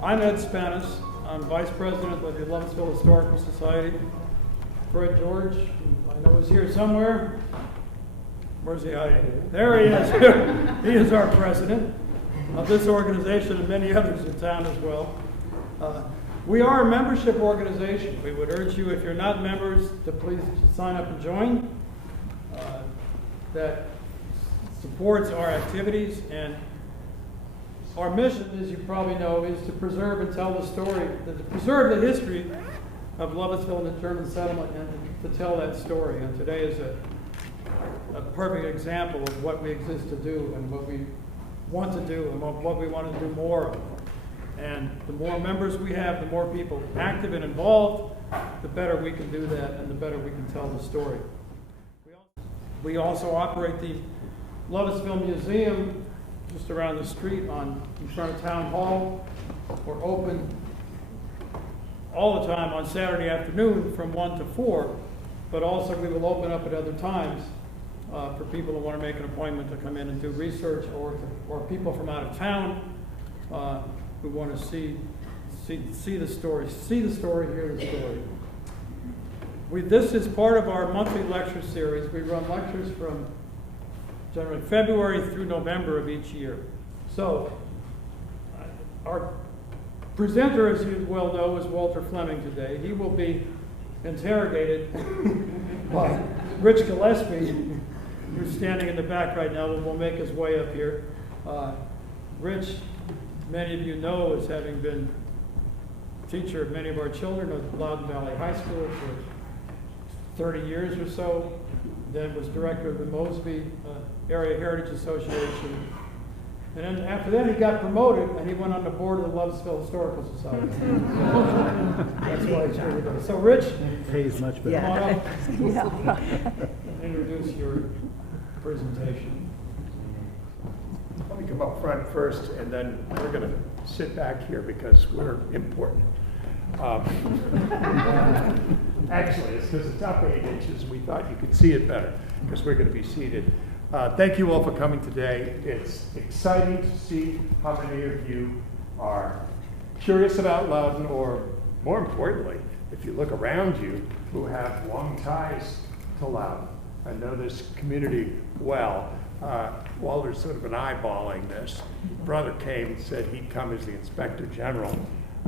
I'm Ed Spanis. I'm Vice President of the Lovettsville Historical Society. Fred George, who I know is here somewhere. Where's he hiding? There he is. He is our president of this organization and many others in town as well. We are a membership organization. We would urge you, if you're not members, to please sign up and join. That supports our activities, and our mission, as you probably know, is to preserve and tell the story, to preserve the history of Lovettsville and the German settlement, and to tell that story. And today is a perfect example of what we exist to do and what we want to do and what we want to do more of. And the more members we have, the more people active and involved, the better we can do that and the better we can tell the story. We also operate the Lovettsville Museum just around the street in front of Town Hall. We're open all the time on Saturday afternoon from 1 to 4, but also we will open up at other times for people who want to make an appointment to come in and do research, or people from out of town who want to see the story, hear the story. This is part of our monthly lecture series. We run lectures from generally February through November of each year. So our presenter, as you well know, is Walter Fleming today. He will be interrogated by Rich Gillespie, who's standing in the back right now, and will make his way up here. Rich, many of you know, as having been teacher of many of our children at Loudon Valley High School for 30 years or so, then was director of the Mosby Area Heritage Association. And then after that, he got promoted, and he went on the board of the Lovettsville Historical Society. That's why he's here today. So, Rich, pays much better. Come on up. Introduce your presentation. Let me come up front first, and then we're going to sit back here because we're important. Actually, it's because it's up 8 inches. We thought you could see it better because we're going to be seated. Thank you all for coming today. It's exciting to see how many of you are curious about Loudon, or more importantly, if you look around you, who have long ties to Loudon and know this community well. Walter's sort of an eyeballing this. Brother came and said he'd come as the Inspector General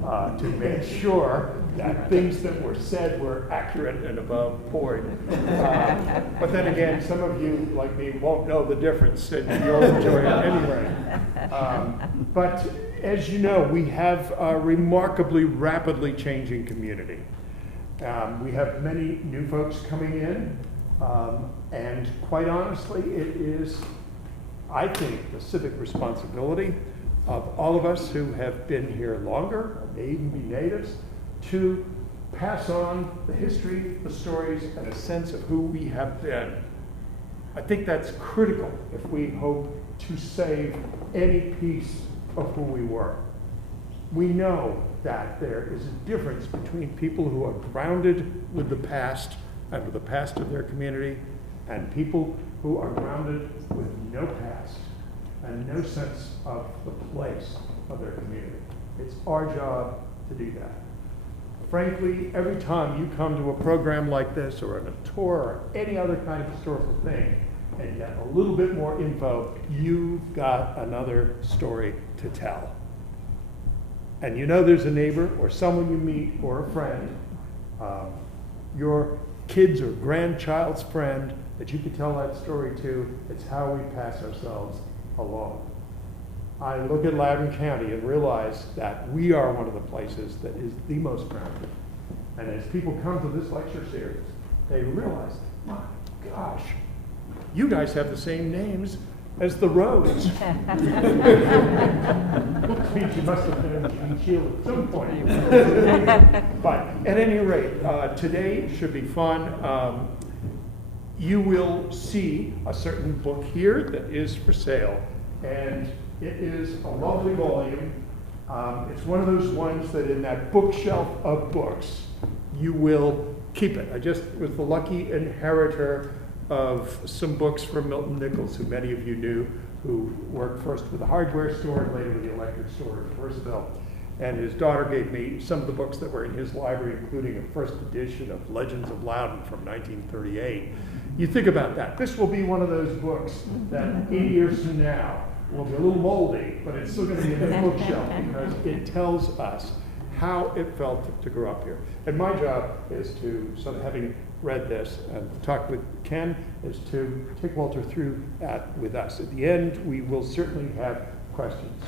to make sure that things that were said were accurate and above board. But then again, some of you, like me, won't know the difference, and you'll enjoy it anyway. But as you know, we have a remarkably rapidly changing community. We have many new folks coming in, and quite honestly, it is, I think, the civic responsibility of all of us who have been here longer, or may even be natives, to pass on the history, the stories, and a sense of who we have been. I think that's critical if we hope to save any piece of who we were. We know that there is a difference between people who are grounded with the past and with the past of their community, and people who are grounded with no past and no sense of the place of their community. It's our job to do that. Frankly, every time you come to a program like this, or on a tour, or any other kind of historical thing, and get a little bit more info, you've got another story to tell. And you know there's a neighbor, or someone you meet, or a friend, your kid's or grandchild's friend, that you could tell that story to. It's how we pass ourselves along. I look at Loudoun County and realize that we are one of the places that is the most grounded. And as people come to this lecture series, they realize, my gosh, you guys have the same names as the roads. Which means you must have been in Shield at some point. But at any rate, today should be fun. You will see a certain book here that is for sale, and it is a lovely volume. It's one of those ones that in that bookshelf of books, you will keep it. I just was the lucky inheritor of some books from Milton Nichols, who many of you knew, who worked first with the hardware store and later with the electric store at First Bill. And his daughter gave me some of the books that were in his library, including a first edition of Legends of Loudon from 1938. You think about that. This will be one of those books that 80 years from now will be a little moldy, but it's still going to be in the bookshelf because it tells us how it felt to grow up here. And my job is to, sort of having read this and talked with Ken, is to take Walter through that with us. At the end, we will certainly have questions.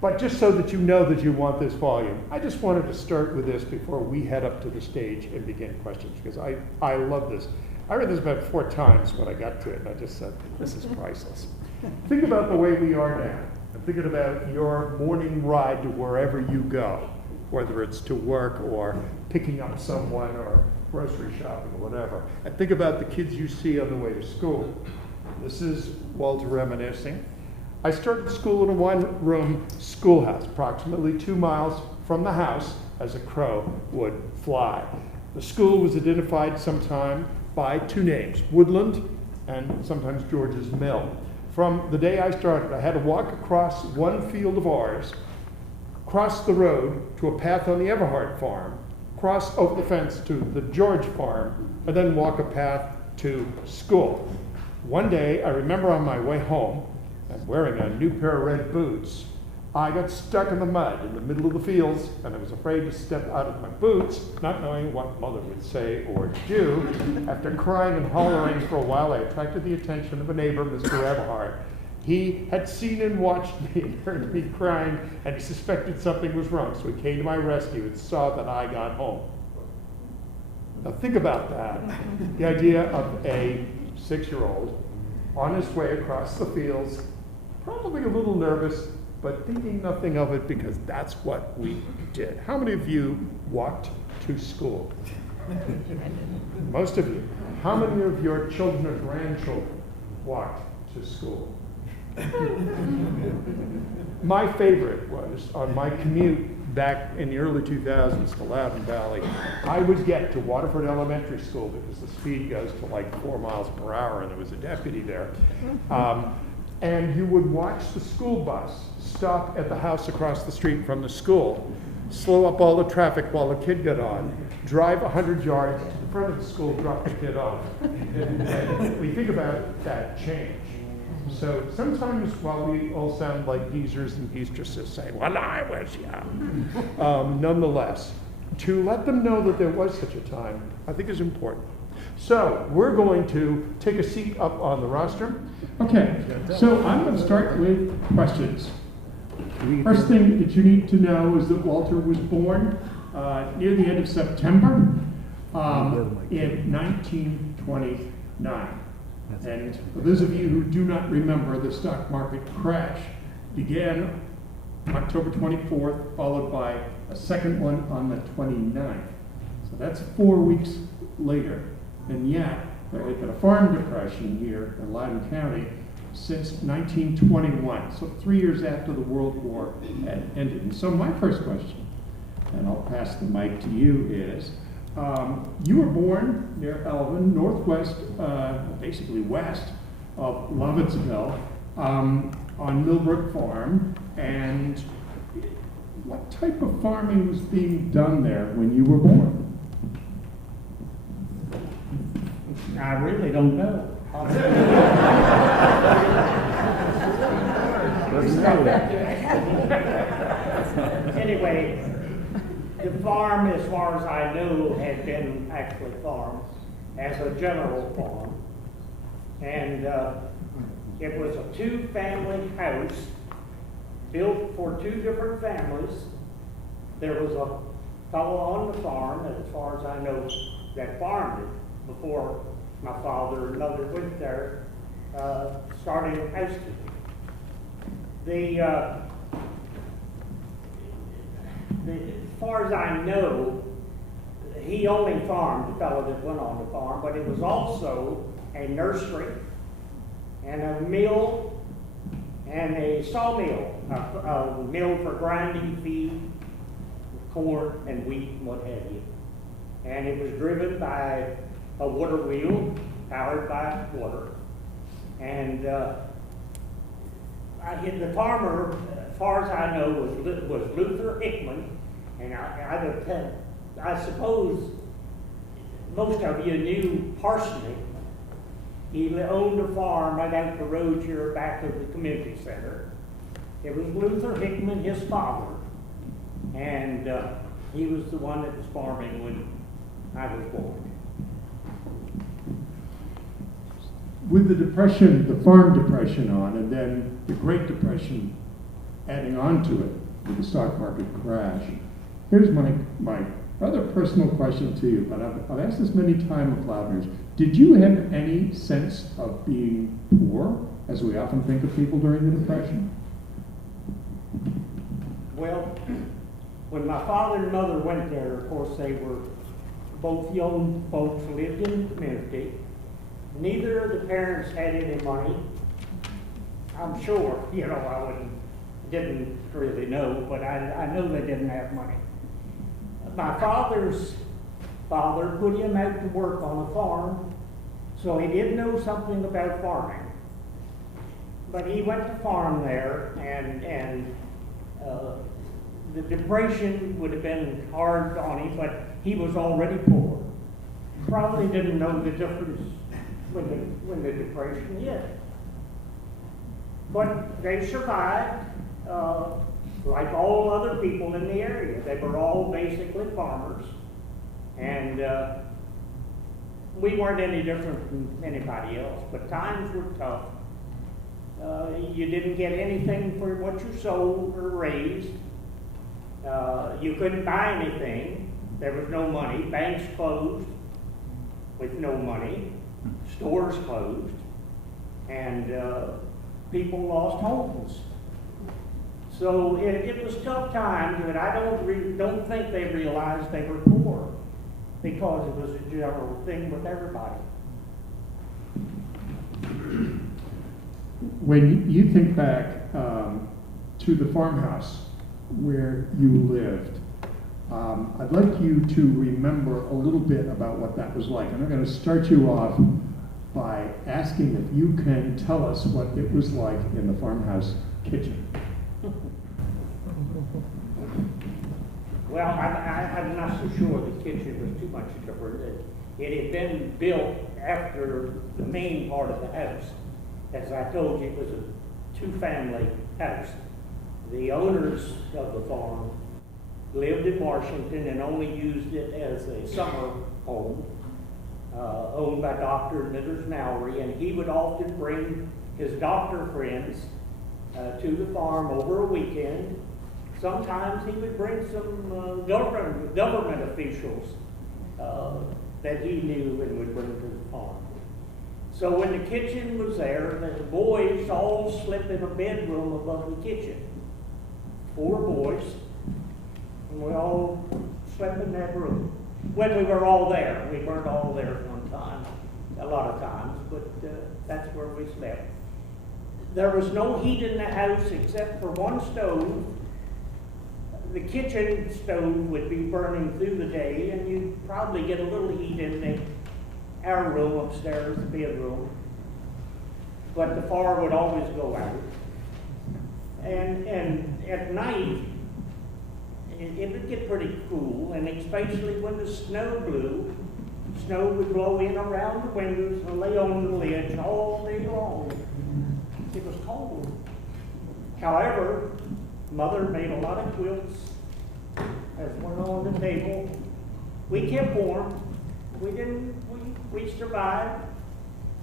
But just so that you know that you want this volume, I just wanted to start with this before we head up to the stage and begin questions, because I love this. I read this about 4 times when I got to it, and I just said, this is priceless. Think about the way we are now. I'm thinking about your morning ride to wherever you go, whether it's to work or picking up someone or grocery shopping or whatever. And think about the kids you see on the way to school. This is Walter reminiscing. I started school in a 1-room schoolhouse, approximately 2 miles from the house as a crow would fly. The school was identified sometime by 2 names, Woodland and sometimes George's Mill. From the day I started, I had to walk across one field of ours, cross the road to a path on the Everhart farm, cross over the fence to the George farm, and then walk a path to school. One day, I remember on my way home, and wearing a new pair of red boots, I got stuck in the mud in the middle of the fields, and I was afraid to step out of my boots, not knowing what Mother would say or do. After crying and hollering for a while, I attracted the attention of a neighbor, Mr. Everhart. He had seen and watched me and heard me crying, and he suspected something was wrong, so he came to my rescue and saw that I got home. Now think about that. The idea of a 6-year-old on his way across the fields, probably a little nervous, but thinking nothing of it because that's what we did. How many of you walked to school? Most of you. How many of your children or grandchildren walked to school? My favorite was on my commute back in the early 2000s to Loudon Valley. I would get to Waterford Elementary School because the speed goes to like 4 miles per hour and there was a deputy there. And you would watch the school bus stop at the house across the street from the school, slow up all the traffic while the kid got on, drive 100 yards to the front of the school, drop the kid off. And we think about that change. So sometimes while we all sound like geezers and geestresses saying, well, I was young, nonetheless, to let them know that there was such a time, I think is important. So we're going to take a seat up on the roster. Okay, so I'm going to start with questions. First thing that you need to know is that Walter was born near the end of September in 1929. And for those of you who do not remember, the stock market crash began October 24th, followed by a second one on the 29th. So that's 4 weeks later. And yet, there had been a farm depression here in Loudon County since 1921, so 3 years after the World War had ended. And so my first question, and I'll pass the mic to you, is, you were born near Elvin, northwest, basically west of Lovettsville, on Millbrook Farm, and what type of farming was being done there when you were born? I really don't know. Anyway, the farm, as far as I know, had been actually farmed as a general farm. And it was a 2-family house built for 2 different families. There was a fellow on the farm, as far as I know, that farmed it before my father and mother went there, started housekeeping. As far as I know, he only farmed, the fellow that went on the farm, but it was also a nursery and a mill and a sawmill, a mill for grinding feed, corn and wheat and what have you. And it was driven by a water wheel powered by water. And the farmer far as I know, was Luther Hickman, and I suppose most of you knew personally. He owned a farm right out the road here back of the community center. It was Luther Hickman, his father, and he was the one that was farming when I was born. With the Depression, the farm depression on, and then the Great Depression adding on to it with the stock market crash, here's my rather personal question to you, but I've asked this many times of Loudoners. Did you have any sense of being poor, as we often think of people during the Depression? Well, when my father and mother went there, of course, they were both young folks, lived in the community. Neither of the parents had any money. I'm sure, I didn't really know, but I know they didn't have money. My father's father put him out to work on a farm, so he did know something about farming. But he went to farm there, and the Depression would have been hard on him, but he was already poor. Probably didn't know the difference when the Depression hit. But they survived, like all other people in the area. They were all basically farmers, and we weren't any different from anybody else, but times were tough. You didn't get anything for what you sold or raised. You couldn't buy anything. There was no money. Banks closed with no money. Stores closed. And people lost homes. So it was tough times, but I don't think they realized they were poor, because it was a general thing with everybody. When you think back to the farmhouse where you lived, I'd like you to remember a little bit about what that was like. And I'm going to start you off by asking if you can tell us what it was like in the farmhouse kitchen. Well, I'm not so sure the kitchen was too much different. It had been built after the main part of the house. As I told you, it was a two-family house. The owners of the farm lived in Washington and only used it as a summer home, owned by Dr. and Mrs. Mallory, and he would often bring his doctor friends to the farm over a weekend. Sometimes he would bring some government officials that he knew and would bring to the farm. So when the kitchen was there, the boys all slept in a bedroom above the kitchen. 4 boys, and we all slept in that room. When we were all there. We weren't all there at one time, a lot of times, but that's where we slept. There was no heat in the house except for one stove. The kitchen stove would be burning through the day, and you'd probably get a little heat in our room upstairs, the bedroom. But the fire would always go out. And at night, it would get pretty cool, and especially when the snow blew, snow would blow in around the windows and lay on the ledge all day long. It was cold. However, Mother made a lot of quilts as one on the table. We kept warm. We survived.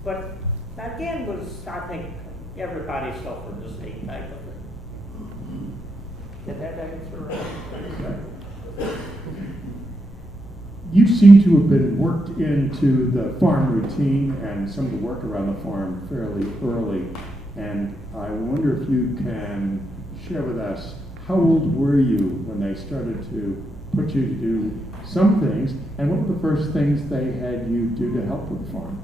But again, I think everybody suffered the same type of thing. Did that answer? You seem to have been worked into the farm routine and some of the work around the farm fairly early. And I wonder if you can share with us, how old were you when they started to put you to do some things, and what were the first things they had you do to help with the farm?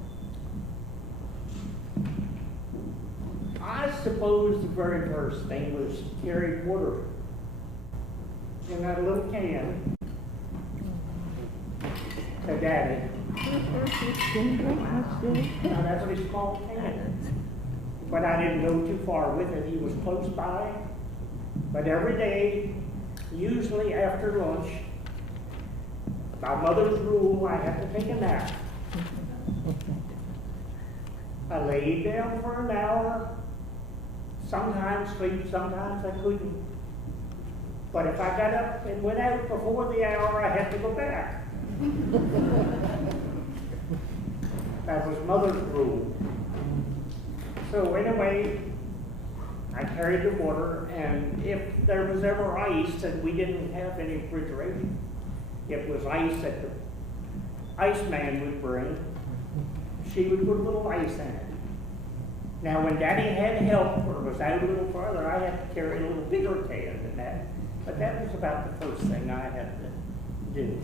I suppose the very first thing was carry water in that little can to Daddy. Now that's a small can, but I didn't go too far with it. He was close by, But every day, usually after lunch, by mother's rule, I had to take a nap. I laid down for an hour, sometimes sleep, sometimes I couldn't. But if I got up and went out before the hour, I had to go back. That was mother's rule. So anyway, I carried the water, and if there was ever ice, and we didn't have any refrigeration, it was ice that the iceman would bring, she would put a little ice in it. Now when Daddy had help or was out a little farther, I had to carry a little bigger can than that. But that was about the first thing I had to do.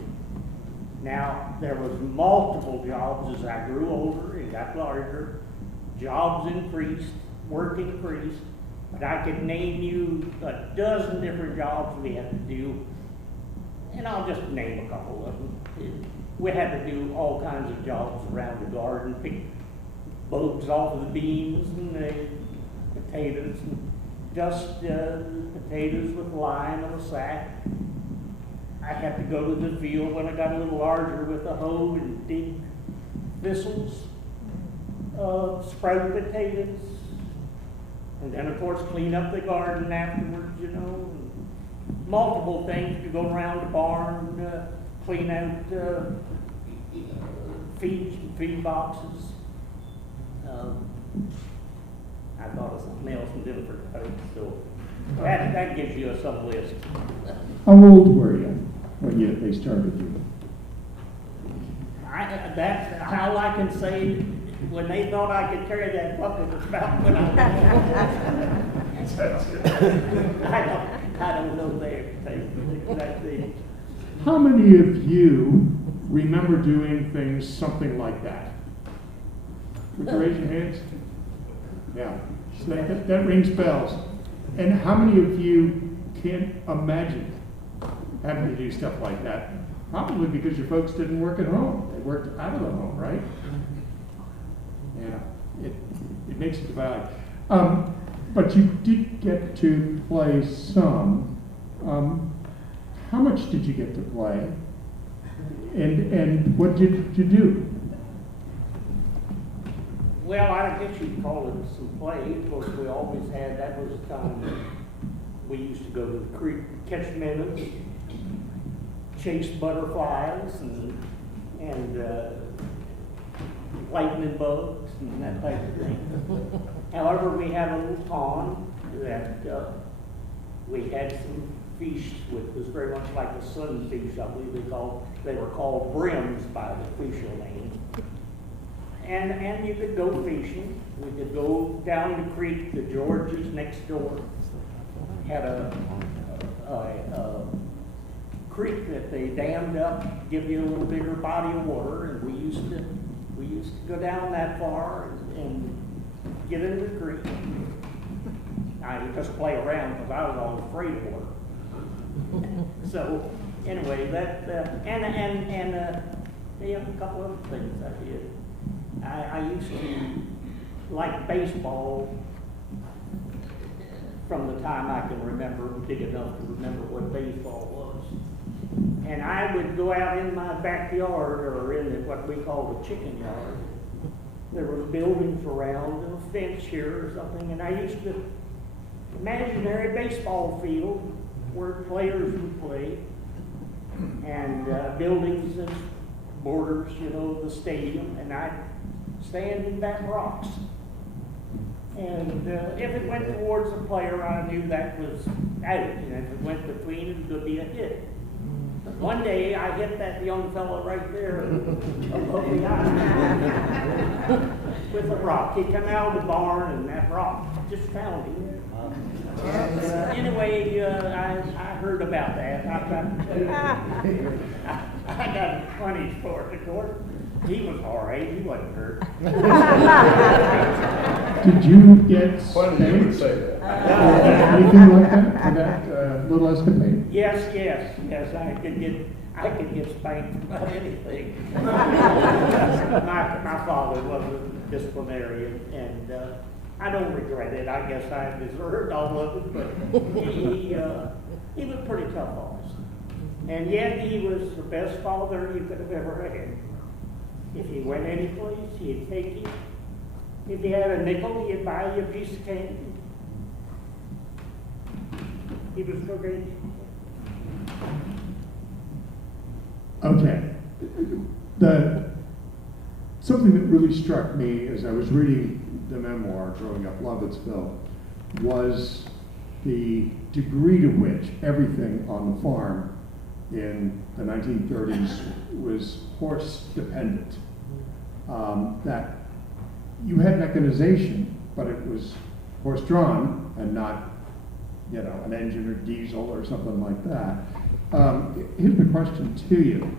Now, there was multiple jobs as I grew older and got larger. Jobs increased, work increased, but I could name you a dozen different jobs we had to do, and I'll just name a couple of them. We had to do all kinds of jobs around the garden, pick bugs off of the beans and the potatoes, and dust potatoes with lime in a sack. I had to go to the field when I got a little larger with a hoe and dig thistles, sprout potatoes, and then of course clean up the garden afterwards, you know. Multiple things to go around the barn, clean out feed boxes. I thought of something else and did it for folks, so that gives you some list. How old were you when they started you? That's all I can say. When they thought I could carry that bucket, was about when I don't know their exact thing. How many of you remember doing things something like that? Would you raise your hands? Yeah, so that rings bells. And how many of you can't imagine having to do stuff like that? Probably because your folks didn't work at home. They worked out of the home, right? Yeah, it makes it valid. But you did get to play some. How much did you get to play? And what did you do? Well, I guess you'd call it some play. Of course, we always had, that was the time we used to go to the creek, catch minnows, chase butterflies, and lightning bugs, and that type of thing. However, we had a little pond that we had some fish with. It was very much like a sunfish, I believe they were called brims by the official name. And you could go fishing. We could go down the creek. The Georges next door had a creek that they dammed up, give you a little bigger body of water, and we used to go down that far and get into the creek. I just play around because I was always afraid of water. So anyway, and a couple other things I did. I used to like baseball from the time I can remember, big enough to remember what baseball was. And I would go out in my backyard or in what we call the chicken yard. There were buildings around and a fence here or something, and I used to imaginary baseball field where players would play, and buildings and borders, you know, the stadium, and I'd stand in back rocks. And if it went towards the player, I knew that was out, and if it went between, it would be a hit. But one day, I hit that young fellow right there above the eye with a rock. He come out of the barn, and that rock just found him. Anyway, I heard about that. I got punished for it, of course. He was all right. He wasn't hurt. Did you get Funny you would say that. anything like that for that little escapade? Yes. I could get spanked about anything. My father was a disciplinarian, and I don't regret it. I guess I deserved all of it, but he was pretty tough on us. And yet he was the best father you could have ever had. If he went any place, he'd take you. If he had a nickel, he'd buy you a piece of candy. He was so great. Okay. Something that really struck me as I was reading the memoir, Growing Up Lovettsville, was the degree to which everything on the farm in the 1930s was horse dependent. That you had mechanization, but it was horse drawn and not, an engine or diesel or something like that. Here's my question to you.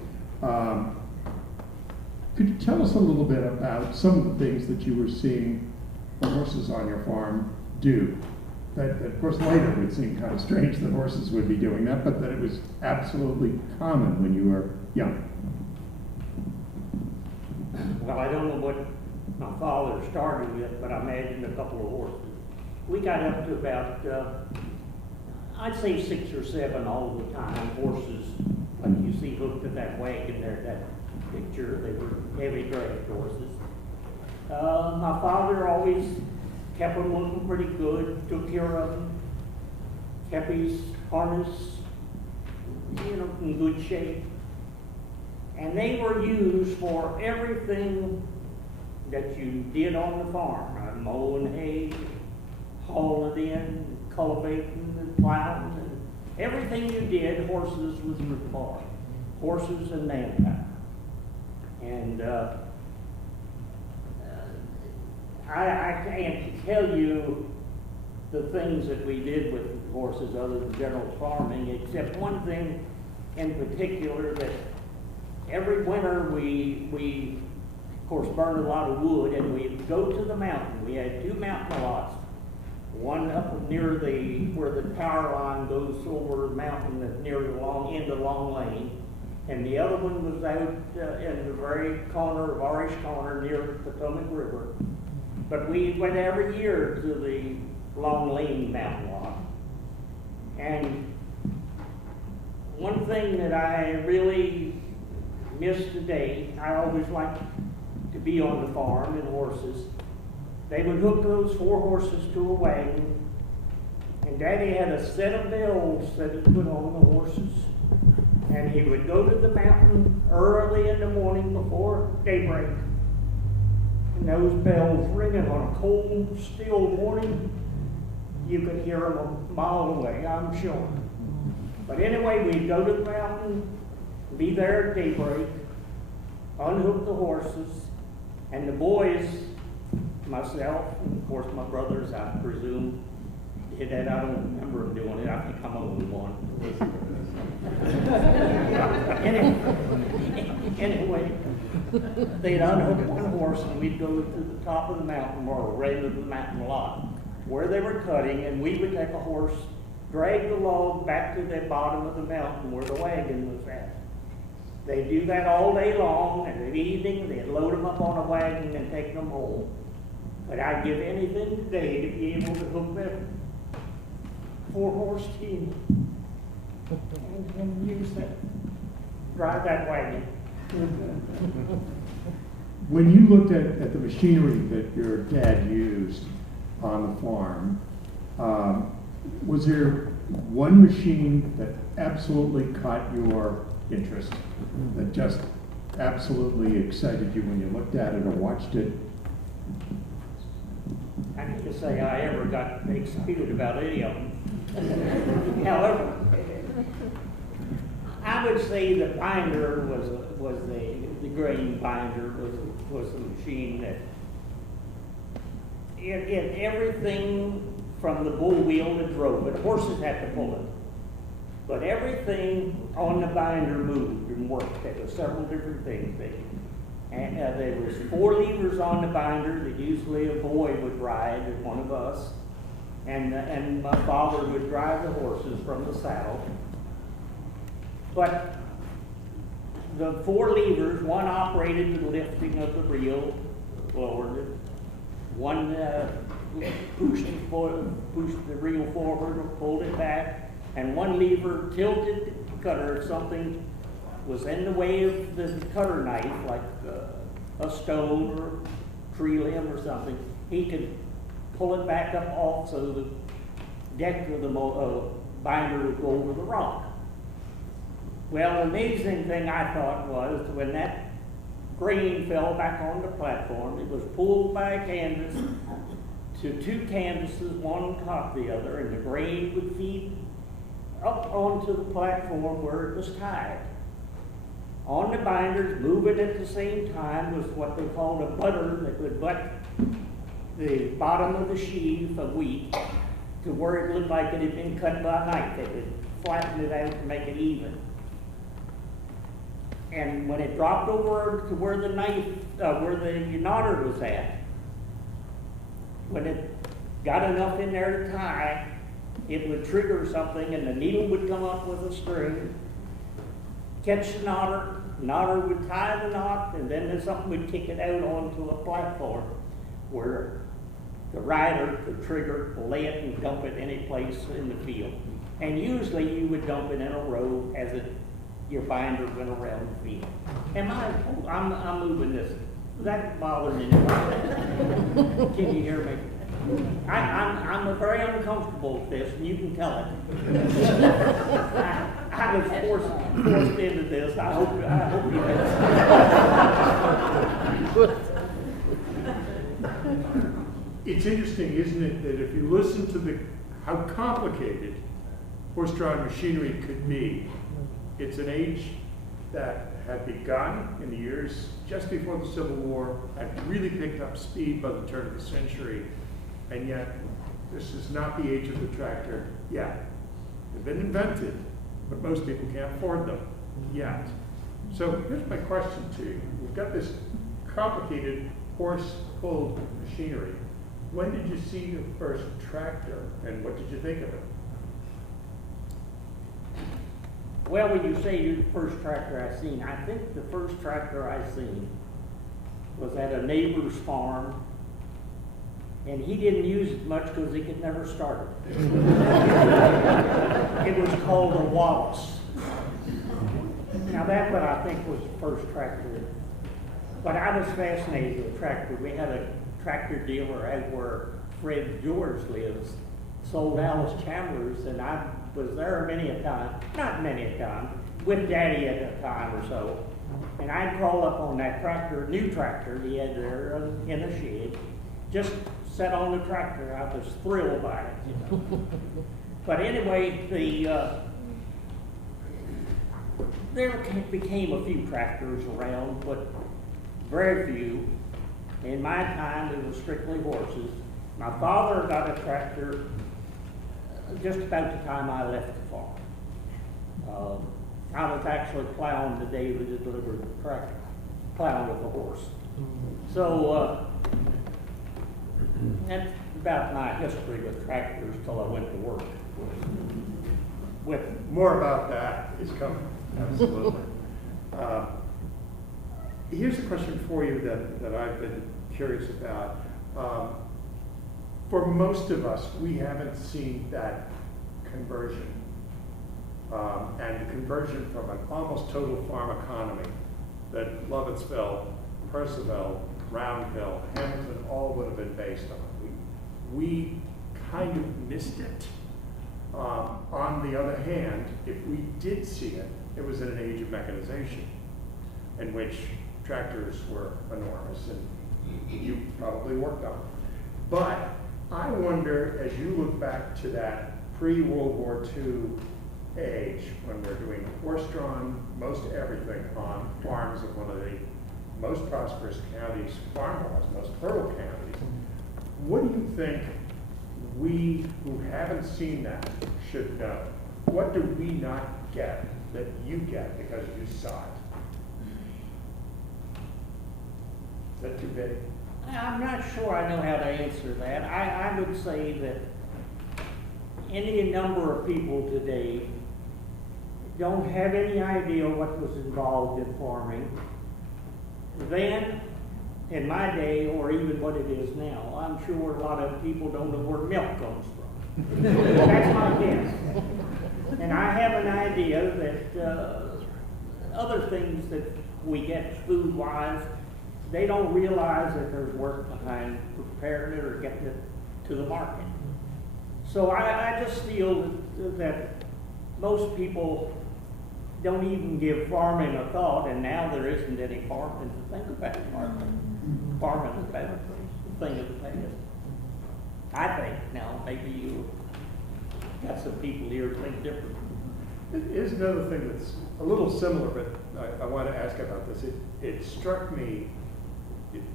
Could you tell us a little bit about some of the things that you were seeing the horses on your farm do? That of course later would seem kind of strange that horses would be doing that, but that it was absolutely common when you were young. Well, I don't know what my father started with, but I imagined a couple of horses. We got up to about, I'd say 6 or 7 all the time, horses like you see hooked to that wagon there, that picture. They were heavy draft horses. My father always kept them looking pretty good, took care of them, kept his harness, in good shape. And they were used for everything that you did on the farm. Mowing hay, hauling it in, cultivating and plowing, and everything you did, horses was required. Horses and manpower. And I can't tell you the things that we did with horses other than general farming, except one thing in particular, that every winter we of course burned a lot of wood, and we'd go to the mountain. We had 2 mountain lots, one up near where the power line goes over the mountain that's near the end of Long Lane, and the other one was out in the very corner of Arish Corner near the Potomac River. But we went every year to the Long Lane mountain lot. And one thing that I really miss today, I always liked to be on the farm and horses. They would hook those 4 horses to a wagon, and Daddy had a set of bells that he put on the horses. And he would go to the mountain early in the morning before daybreak. And those bells ringing on a cold, still morning, you could hear them a mile away, I'm sure. But anyway, we'd go to the mountain, be there at daybreak, unhook the horses, and the boys, myself, and of course my brothers, I presume, did that. I don't remember them doing it. I think I'm only one. Anyway, they'd unhook one horse, and we'd go to the top of the mountain, or right to the mountain lot, where they were cutting, and we would take a horse, drag the log back to the bottom of the mountain where the wagon was at. They'd do that all day long, and in the evening they'd load them up on a wagon and take them home. But I'd give anything today to be able to hook that 4-horse team and use that, drive that wagon. When you looked at the machinery that your dad used on the farm, was there one machine that absolutely caught your interest, that just absolutely excited you when you looked at it or watched it? I can't say I ever got excited about any of them. However, I would say the binder was the grain binder was the machine that it everything from the bull wheel that drove it. Horses had to pull it, but everything on the binder moved and worked. There were several different things. And there was 4 levers on the binder that usually a boy would ride, and one of us, and my father would drive the horses from the saddle. But the 4 levers, one operated the lifting of the reel, lowered it. One pushed the reel forward or pulled it back, and one lever tilted the cutter. If something was in the way of the cutter knife, like a stone or tree limb or something, he could pull it back up off so the deck of the binder would go over the rock. Well, the amazing thing I thought was when that grain fell back on the platform, it was pulled by a canvas to two canvases, one on top of the other, and the grain would feed up onto the platform where it was tied. On the binders, moving at the same time, was what they called a butter that would butt the bottom of the sheaf of wheat to where it looked like it had been cut by a knife. It would flatten it out to make it even. And when it dropped over to where the knife, where the knotter was at, when it got enough in there to tie, it would trigger something and the needle would come up with a string, catch the knotter would tie the knot, and then something would kick it out onto a platform where the rider could trigger, lay it, and dump it any place in the field. And usually you would dump it in a row as your binder went around the field. I'm moving this. Is that bothering anybody? Can you hear me? I'm very uncomfortable with this, and you can tell it. I was forced into this. I hope you guys. It's interesting, isn't it, that if you listen to how complicated horse-drawn machinery could be, it's an age that had begun in the years just before the Civil War, had really picked up speed by the turn of the century, and yet this is not the age of the tractor yet. They've been invented, but most people can't afford them yet. So here's my question to you. We've got this complicated horse-pulled machinery. When did you see your first tractor, and what did you think of it? Well, when you say the first tractor I seen, I think the first tractor I seen was at a neighbor's farm, and he didn't use it much because he could never start it. It was called a Wallace. Now that's what I think was the first tractor. But I was fascinated with tractor. We had a tractor dealer out where Fred George lives, sold Alice Chandler's, and I was there many a time, not many a time, with Daddy at a time or so. And I'd crawl up on that tractor, new tractor he had there in a shed, just sat on the tractor. I was thrilled by it, you know. But anyway, there became a few tractors around, but very few. In my time, it was strictly horses. My father got a tractor just about the time I left the farm. I was actually plowing the day we delivered the tractor, plowing with a horse. So that's about my history with tractors till I went to work. More about that is coming, absolutely. Here's a question for you that I've been curious about. For most of us, we haven't seen that conversion. And the conversion from an almost total farm economy that Lovettsville, Percival, Roundhill, Hamilton all would have been based on. We kind of missed it. On the other hand, if we did see it, it was in an age of mechanization in which tractors were enormous, and you probably worked on them. But I wonder, as you look back to that pre-World War II age, when we're doing horse-drawn most everything on farms of one of the most prosperous counties, farm-wise, most fertile counties, what do you think we who haven't seen that should know? What do we not get that you get because you saw it? Is that too big? I'm not sure I know how to answer that. I would say that any number of people today don't have any idea what was involved in farming then in my day, or even what it is now. I'm sure a lot of people don't know where milk comes from. That's my guess. And I have an idea that other things that we get food-wise, they don't realize that there's work behind preparing it or getting it to the market. So I just feel that most people don't even give farming a thought, and now there isn't any farming to think about. Farming is about the thing of the past. I think now, maybe you got some people here who think different. Here's another thing that's a little similar, but I want to ask about this. It struck me,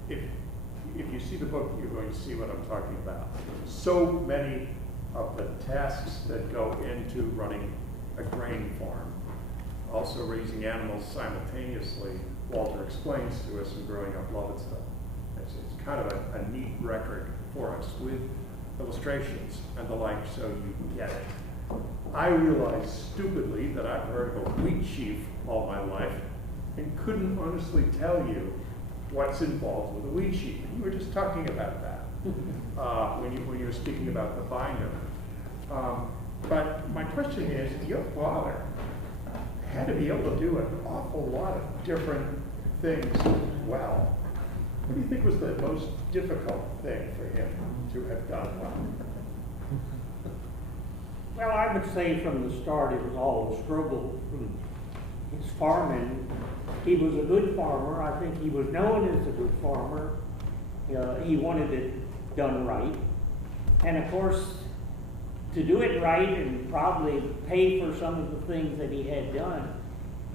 if you see the book, you're going to see what I'm talking about. So many of the tasks that go into running a grain farm, also raising animals simultaneously, Walter explains to us in Growing Up Lovettsville. It's kind of a neat record for us with illustrations and the like, so you can get it. I realized stupidly that I've heard of a wheat sheaf all my life and couldn't honestly tell you what's involved with a wheat sheaf. And you were just talking about that when you were speaking about the binder. But my question is, your father had to be able to do an awful lot of different things well. What do you think was the most difficult thing for him to have done well? Well, I would say from the start it was all a struggle. From his farming, he was a good farmer. I think he was known as a good farmer. He wanted it done right. And of course, to do it right and probably pay for some of the things that he had done,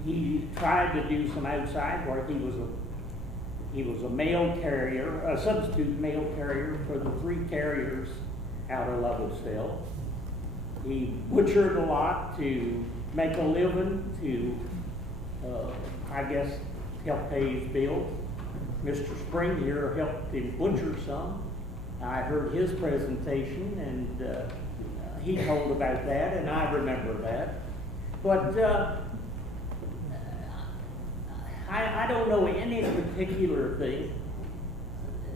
he tried to do some outside work. He was a mail carrier, a substitute mail carrier for the 3 carriers out of Lovettsville. He butchered a lot to make a living, to, I guess, help pay his bills. Mr. Spring here helped him butcher some. I heard his presentation, and he told about that, and I remember that. But I don't know any particular thing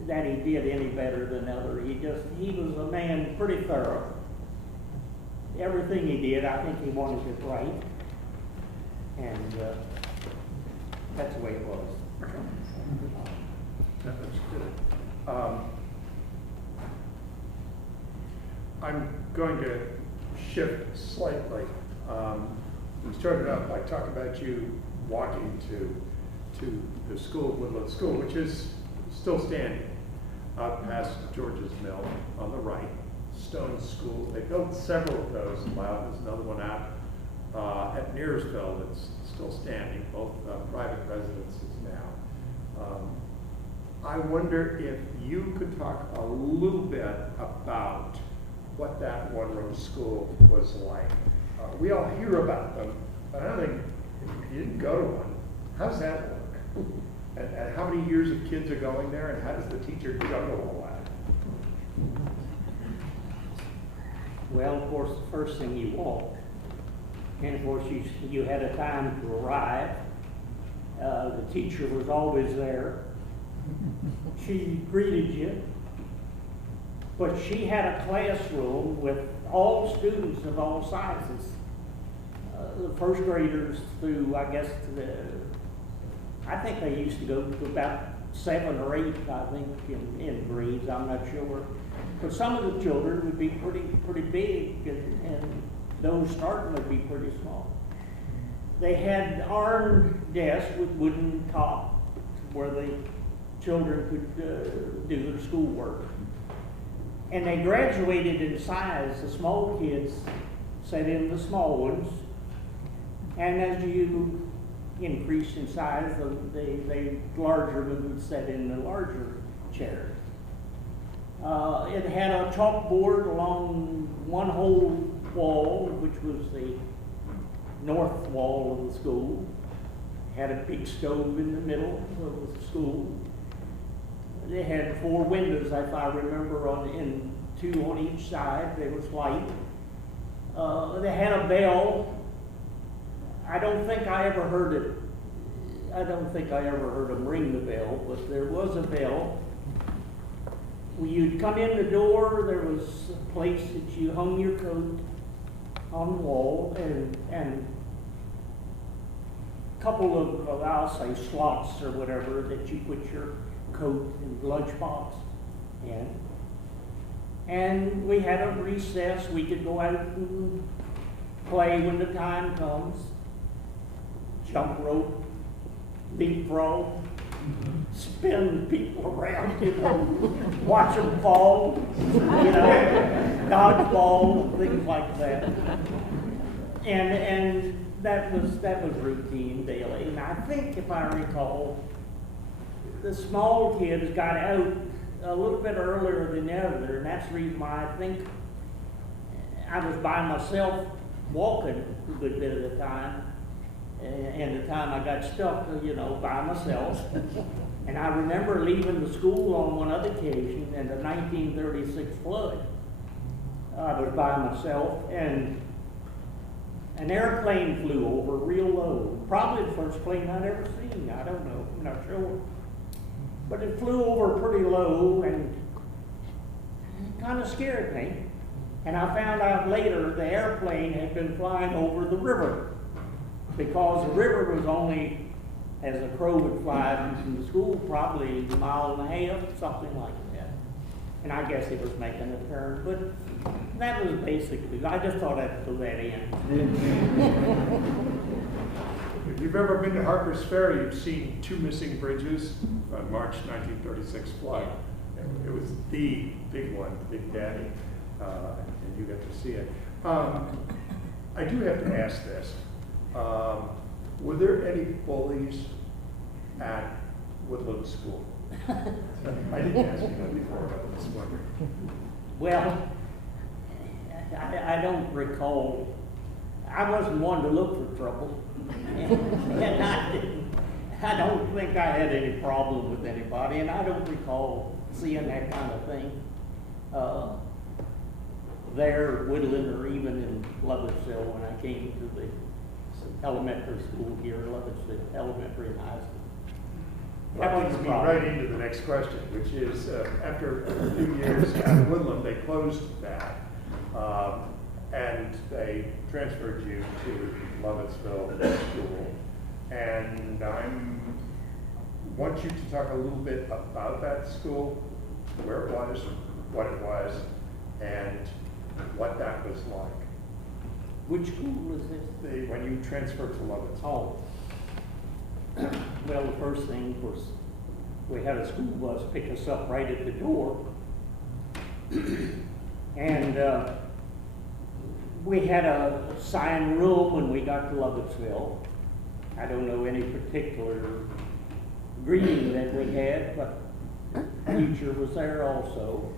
that he did any better than other. He was a man pretty thorough. Everything he did, I think he wanted it right. And that's the way it was. That's good. I'm going to shift slightly. We started out by talking about you walking to the school, Woodland School, which is still standing out past George's Mill on the right. Stone School. They built several of those in Loud. There's another one out at Nearsville that's still standing, both private residences now. I wonder if you could talk a little bit about what that one-room school was like. We all hear about them, but I don't think, if you didn't go to one, how does that work? And how many years of kids are going there, and how does the teacher juggle all that? Well, of course, the first thing you walk, and of course you had a time to arrive. The teacher was always there. She greeted you, but she had a classroom with all students of all sizes. The first graders through, I guess, I think they used to go to about 7 or 8, I think, in grades. I'm not sure. But some of the children would be pretty big, and those starting would be pretty small. They had iron desks with wooden top where the children could do their schoolwork. And they graduated in size. The small kids sat in the small ones, and as you increased in size, the larger ones would sit in the larger chairs. It had a chalkboard along one whole wall, which was the north wall of the school. It had a big stove in the middle of the school. They had 4 windows, if I remember, and 2 on each side. There was light. They had a bell. I don't think I ever heard it I don't think I ever heard them ring the bell, but there was a bell. When you'd come in the door, there was a place that you hung your coat on the wall, and a couple of, I'll say, slots or whatever that you put your coat and lunchbox in. And we had a recess. We could go out and play when the time comes. Jump rope, leapfrog, spin people around, you know, watch them fall, you know, dodgeball, things like that. And that was routine daily. And I think, if I recall, the small kids got out a little bit earlier than the other, and that's the reason why I think I was by myself walking a good bit of the time. And the time I got stuck, you know, by myself. And I remember leaving the school on one other occasion in the 1936 flood. I was by myself, and an airplane flew over real low. Probably the first plane I'd ever seen. I don't know, I'm not sure. But it flew over pretty low and kind of scared me. And I found out later the airplane had been flying over the river, because the river was only, as a crow would fly from the school, probably a mile and a half, something like that. And I guess it was making a turn, but that was basically, I just thought I'd throw that in. If you've ever been to Harper's Ferry, you've seen two missing bridges on March 1936 flood. It was the big one, Big Daddy, and you got to see it. I do have to ask this. Were there any bullies at Woodland School? I didn't ask you that before, but I was wondering. Well, I don't recall. I wasn't one to look for trouble. And I don't think I had any problem with anybody, and I don't recall seeing that kind of thing there at Woodland or even in Lovettsville when I came to the elementary school here in Lovettsville, elementary and high school. That leads me right into the next question, which is, after a few years at Woodland, they closed that, and they transferred you to Lovettsville School. And I want you to talk a little bit about that school, where it was, what it was, and what that was like. Which school was this? When you transferred to Lovettsville. Oh. Well, the first thing was we had a school bus pick us up right at the door. And we had a sign room when we got to Lovettsville. I don't know any particular greeting that we had, but the teacher was there also.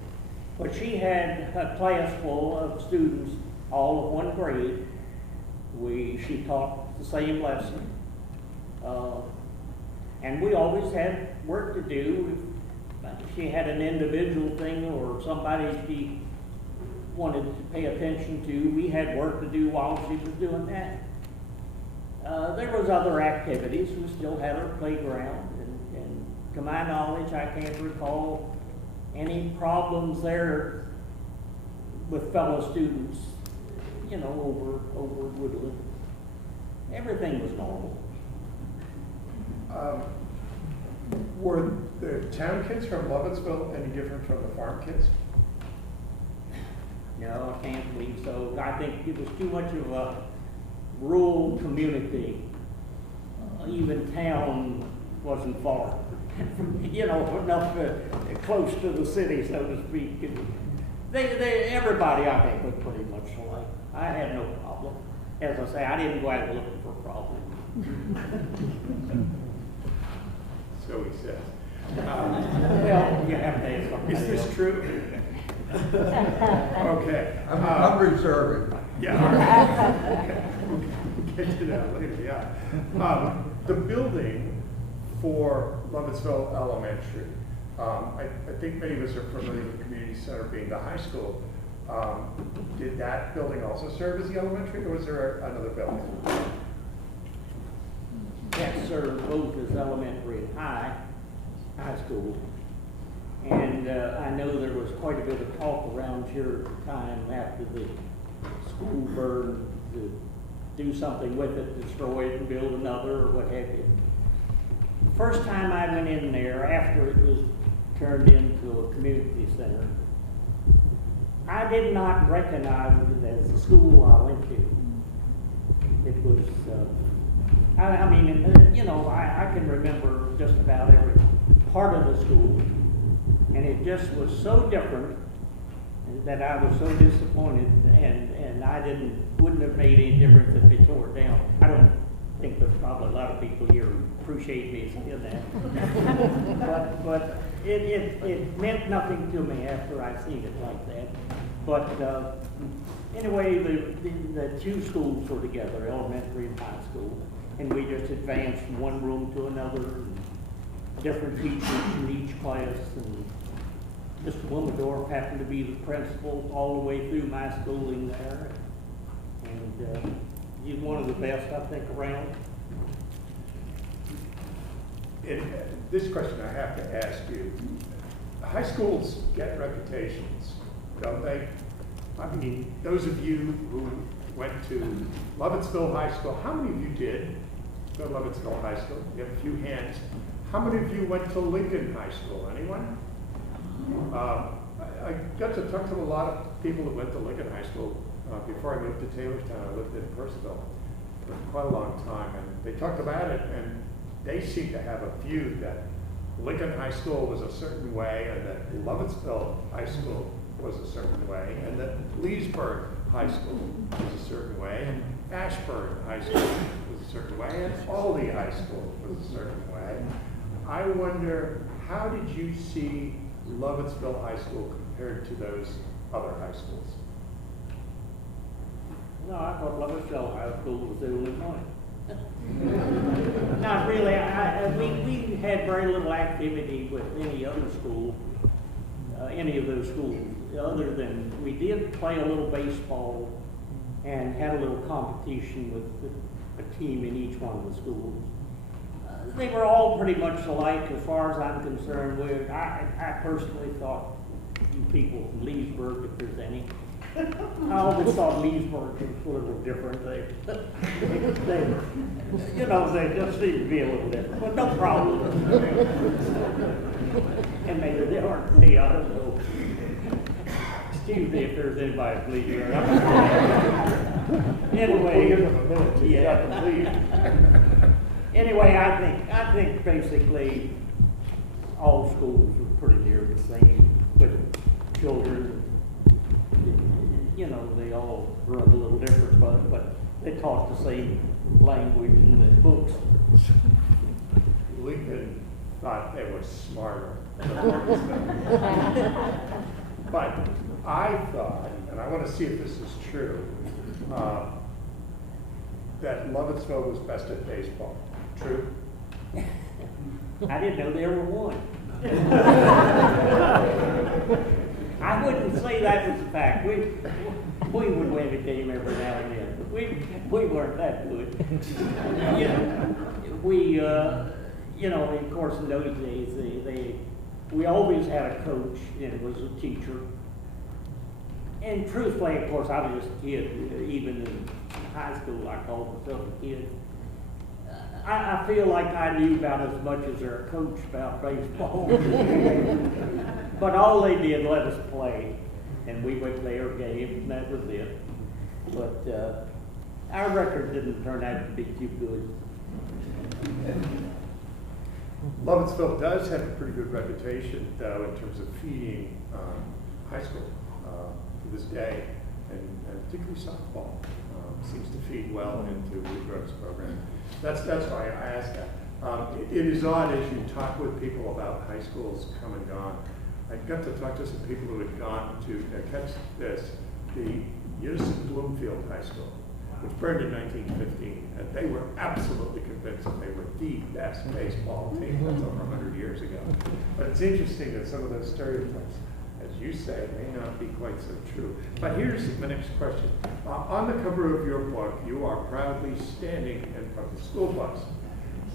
But she had a class full of students, all of one grade. She taught the same lesson. And we always had work to do. If she had an individual thing or somebody she wanted to pay attention to, we had work to do while she was doing that. There was other activities. We still had our playground, and to my knowledge, I can't recall any problems there with fellow students, you know, over Woodland. Everything was normal. Were the town kids from Lovettsville any different from the farm kids? No, I can't believe so. I think it was too much of a rural community. Even town wasn't far, you know, enough close to the city, so to speak. Everybody, I think, was pretty much alike. I had no problem. As I say, I didn't go out looking for a problem. So he says. Well, you have to ask somebody Is this else. true? Okay. I'm reserving. Yeah, all right. Okay. We'll get to that later, yeah. The building for Lovettsville Elementary, I think many of us are familiar with the community center being the high school. Did that building also serve as the elementary, or was there another building? Yes. served both as elementary and high school. And I know there was quite a bit of talk around here at the time after the school burned to do something with it, destroy it and build another or what have you. The first time I went in there, after it was turned into a community center, I did not recognize it as the school I went to. It was, I mean, you know, I can remember just about every part of the school, and it just was so different that I was so disappointed, and I wouldn't have made any difference if they tore it down. I don't think there's probably a lot of people here who appreciate me saying that. but it meant nothing to me after I seen it like that. But anyway, the two schools were together, elementary and high school, and we just advanced from one room to another, and different teachers in each class, and Mr. Wilmerdorf happened to be the principal all the way through my schooling there, and he's one of the best, I think, around. This question I have to ask you. High schools get reputations, don't they? I mean, those of you who went to Lovettsville High School, how many of you did go to Lovettsville High School? You have a few hands. How many of you went to Lincoln High School? Anyone? I got to talk to a lot of people that went to Lincoln High School before I moved to Taylorstown. I lived in Percival for quite a long time, and they talked about it, and they seemed to have a view that Lincoln High School was a certain way, and that Lovettsville High School was a certain way, and that Leesburg High School was a certain way, and Ashburn High School was a certain way, and Aldie High School was a certain way. I wonder, how did you see Lovettsville High School compared to those other high schools? No, I thought Lovettsville High School was the only one. Not really. We had very little activity with any other school, any of those schools, other than we did play a little baseball and had a little competition with a team in each one of the schools. They were all pretty much alike as far as I'm concerned. I personally thought you people from Leesburg, if there's any, I always thought Leesburg was a little different. They you know, they just seem to be a little different, but no problem. And maybe they aren't me, I don't know. Excuse me if there's anybody from Leesburg. Anyway, We'll give them a minute to get up and leave. Anyway, I think basically all schools were pretty near the same with children. You know, they all run a little different, but they taught the same language in the books. Lincoln thought they were smarter. But I thought, and I want to see if this is true, that Lovettsville was best at baseball. True? I didn't know there were one. I wouldn't say that was a fact. We would win a game every now and then. We weren't that good. You know, of course, in those days, we always had a coach, and it was a teacher. And truthfully, of course, I was just a kid. Even in high school, I called myself a kid. I feel like I knew about as much as their coach about baseball. But all they did, let us play, and we went to their game, and that was it. But our record didn't turn out to be too good. Lovettsville does have a pretty good reputation, though, in terms of feeding high school to this day, and particularly softball seems to feed well into Woodruff's program. That's why I asked that. It is odd as you talk with people about high schools come and gone. I got to talk to some people who had gone to catch this, the Unison Bloomfield High School, which burned in 1915, and they were absolutely convinced that they were the best baseball team. That's over 100 years ago. But it's interesting that some of those stereotypes, as you say, may not be quite so true. But here's my next question. On the cover of your book, you are proudly standing in front of the school bus.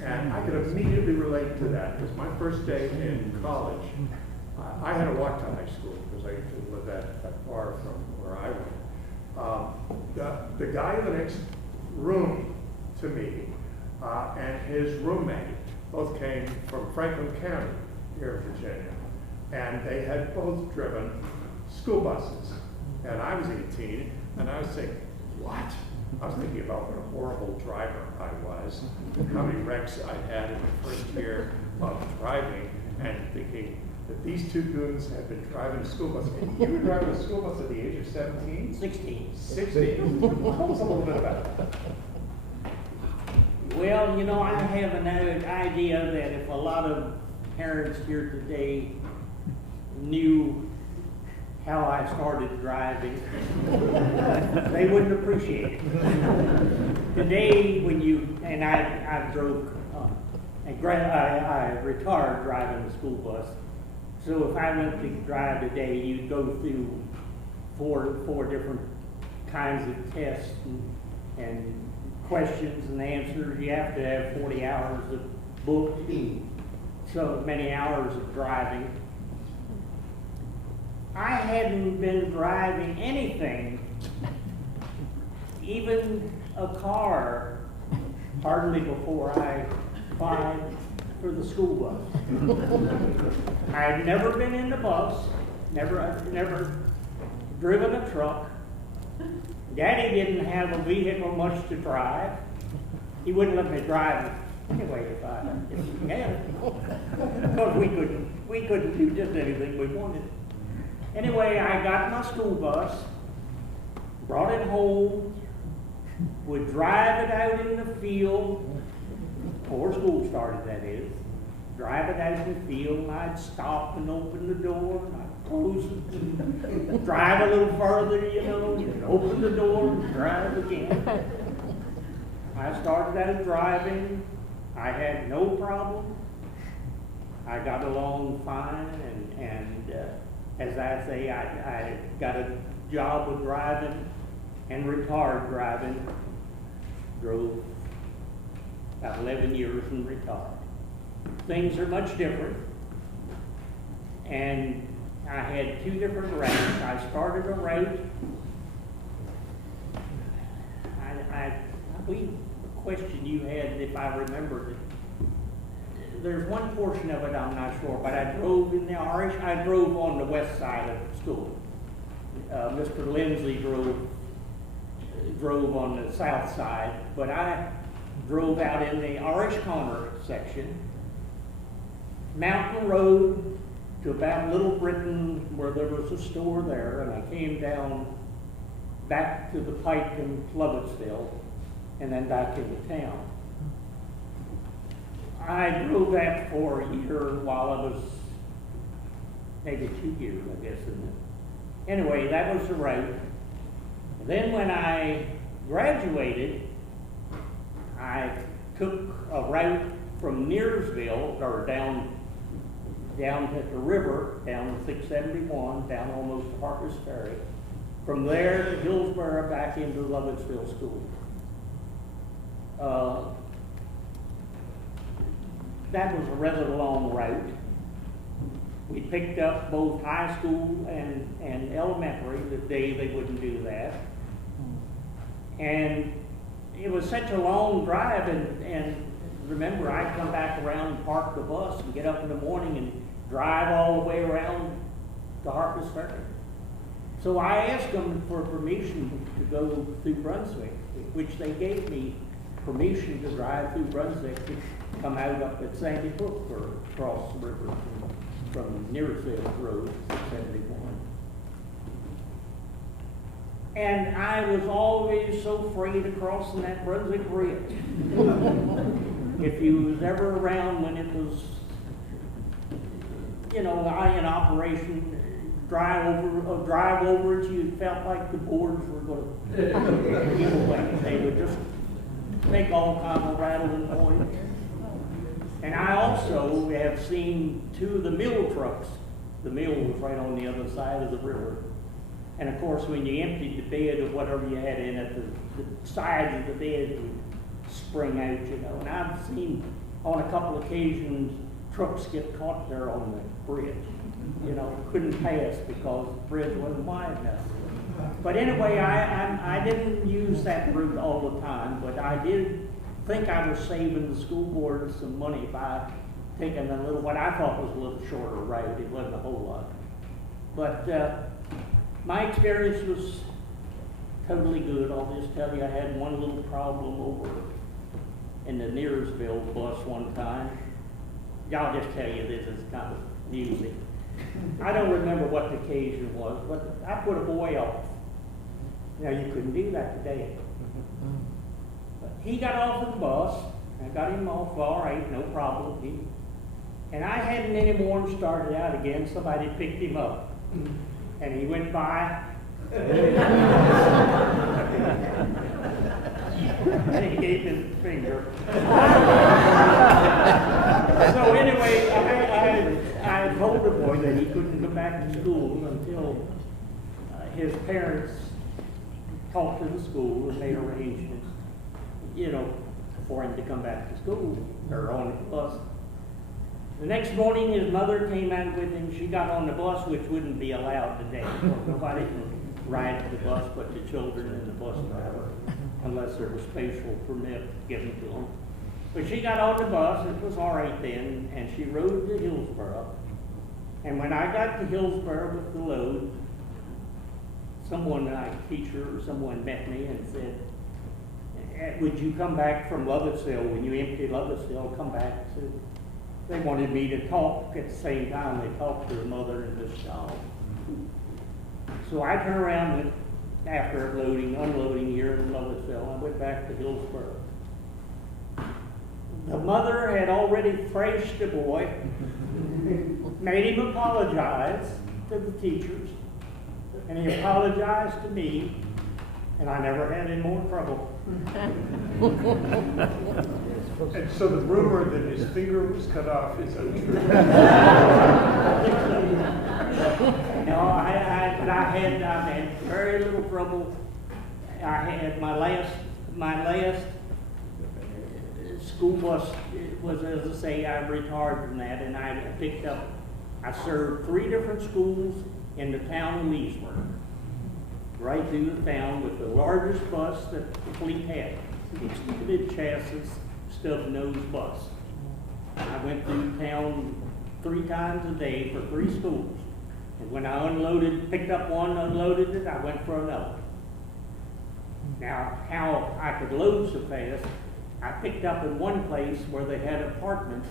And I could immediately relate to that, because my first day in college, I had to walk to high school, because I didn't live that far from where I went. The guy in the next room to me and his roommate both came from Franklin County here in Virginia. And they had both driven school buses. And I was 18, and I was thinking, what? I was thinking about what a horrible driver I was, how many wrecks I had in the first year of driving, and thinking that these two goons had been driving a school bus. You were driving a school bus at the age of 17? 16. 16. Tell us a little bit about that. Well, you know, I have an idea that if a lot of parents here today knew how I started driving, they wouldn't appreciate it. Today, when you, and I drove, I retired driving the school bus. So if I went to drive today, you'd go through four different kinds of tests and questions and answers. You have to have 40 hours of book, so many hours of driving. I hadn't been driving anything, even a car, hardly before I applied for the school bus. I had never been in the bus, never driven a truck. Daddy didn't have a vehicle much to drive. He wouldn't let me drive anyway if I had it. Because we couldn't do just anything we wanted. Anyway, I got my school bus, brought it home, would drive it out in the field, before school started, that is. Drive it out in the field, and I'd stop and open the door, and I'd close it, and drive a little further, you know, and open the door and drive again. I started out driving. I had no problem. I got along fine, and as I say, I got a job with driving and retired driving. Drove about 11 years and retired. Things are much different. And I had two different routes. I started a route. I believe the question you had, if I remembered it, there's one portion of it I'm not sure, but I drove in the Irish. I drove on the west side of the school. Mr. Lindsay drove on the south side, but I drove out in the Irish Corner section, Mountain Road to about Little Britain, where there was a store there, and I came down back to the Pike in Lovettsville, and then back into town. I drove that for a year while I was, maybe 2 years, I guess, isn't it? Anyway, that was the route. Then when I graduated, I took a route from Nearsville, or down at the river, down to 671, down almost to Harper's Ferry. From there to Hillsborough, back into Lovettsville School. That was a rather long route. We picked up both high school and elementary the day they wouldn't do that. And it was such a long drive, and remember, I'd come back around and park the bus and get up in the morning and drive all the way around to Harper's Ferry. So I asked them for permission to go through Brunswick, which they gave me permission to drive through Brunswick to come out up at Sandy Brook or across the river from Nearsville Road, 671. And I was always so afraid of crossing that Brunswick Bridge. If you was ever around when it was, you know, in operation, drive over it, you felt like the boards were going to give away. They would just make all kinds of rattling noise. And I also have seen two of the mill trucks. The mill was right on the other side of the river. And of course, when you emptied the bed or whatever you had in it, the sides of the bed would spring out, you know. And I've seen on a couple occasions, trucks get caught there on the bridge. You know, couldn't pass because the bridge wasn't wide enough. But anyway, I didn't use that route all the time, but I did think I was saving the school board some money by taking a little, what I thought was a little shorter route. It wasn't a whole lot. But my experience was totally good. I'll just tell you, I had one little problem over in the Nearsville bus one time. I'll just tell you, this is kind of amusing. I don't remember what the occasion was, but I put a boy off. Now, you couldn't do that today. But he got off of the bus. I got him off, all right, no problem. And I hadn't any more and started out again. Somebody picked him up. And he went by. And he gave me the finger. So anyway, I told the boy that he couldn't go back to school until his parents talked to the school and made arrangements, you know, for him to come back to school or on the bus. The next morning, his mother came out with him. She got on the bus, which wouldn't be allowed today. Nobody can ride the bus but the children and the bus driver, unless there was special permit given to them. But she got on the bus, it was all right then, and she rode to Hillsborough. And when I got to Hillsborough with the load, someone, a teacher or someone met me and said, would you come back from Lovettsville? When you empty Lovettsville, come back. So they wanted me to talk at the same time. They talked to the mother and this child. So I turned around after unloading here in Lovettsville. I went back to Hillsborough. The mother had already thrashed the boy, made him apologize to the teachers, and he apologized to me, and I never had any more trouble. And so the rumor that his finger was cut off is untrue. No, I had very little trouble. I had my last school bus was, as I say, I retired from that, and I served 3 different schools in the town of Leesburg, right through the town with the largest bus that the fleet had, extended chassis, stub nose bus. I went through town 3 times a day for 3 schools. And when I picked up one, unloaded it, I went for another. Now, how I could load so fast, I picked up in one place where they had apartments.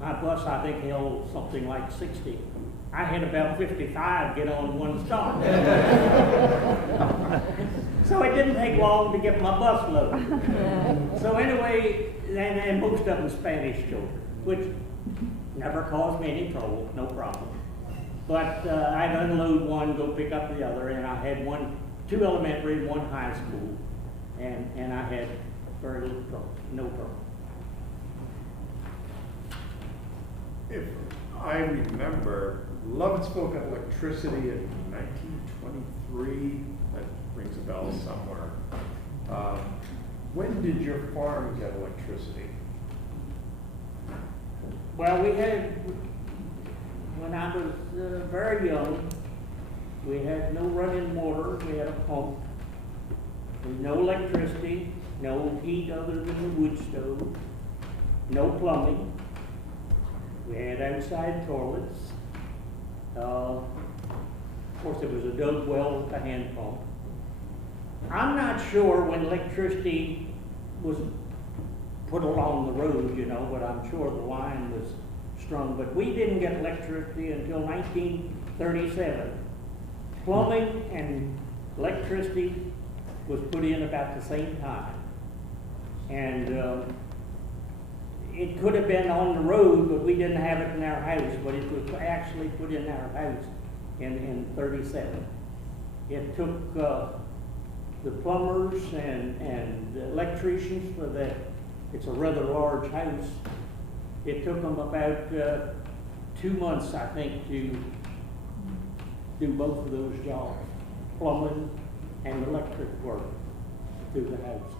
My bus, I think, held something like 60. I had about 55 get on one stop. So it didn't take long to get my bus loaded. So anyway, and most of them Spanish children, which never caused me any trouble, no problem. But I'd unload one, go pick up the other, and I had 2 elementary and 1 high school, and I had very little trouble, no trouble. If I remember, Lovettsville got electricity in 1923. That rings a bell somewhere. When did your farm get electricity? Well, we had, when I was very young, we had no running water, we had a pump, no electricity, no heat other than the wood stove, no plumbing. We had outside toilets. Of course, there was a dug well with a hand pump. I'm not sure when electricity was put along the road, you know, but I'm sure the line was strung. But we didn't get electricity until 1937. Plumbing and electricity was put in about the same time. And it could have been on the road, but we didn't have it in our house, but it was actually put in our house in 37. It took the plumbers and the electricians for that. It's a rather large house. It took them about 2 months, I think, to do both of those jobs, plumbing and electric work through the house.